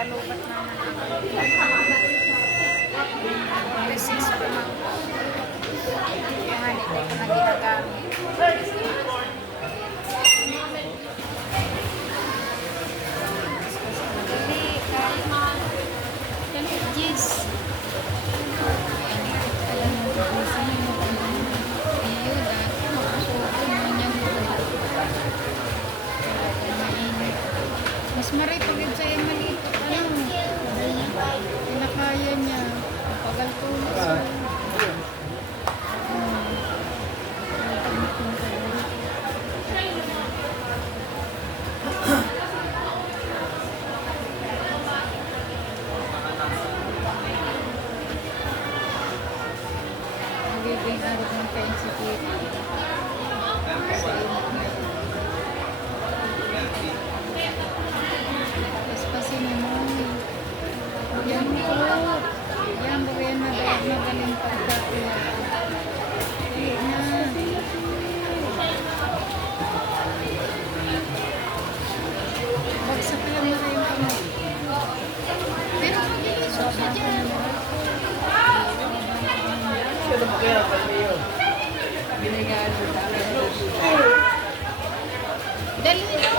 Palubat naman ako. 46 pa lang. Kaya nga, hindi ko na ginagamit. Dali, kahit Gis. Alam mo, gusto mo iyo dati makakuha mo niyang mainit. Mas maray pag yun sa'yo maliit. Pinakaya niya. Pagal tulis. Magiging araw ng kain sa kita. Sa init ngayon. Paspasin mo. Yan po. Yan po yan magaling pagkakaya. Hindi na. Bagsak lang na kayo kamay. Pero magiging siya dyan. Dali.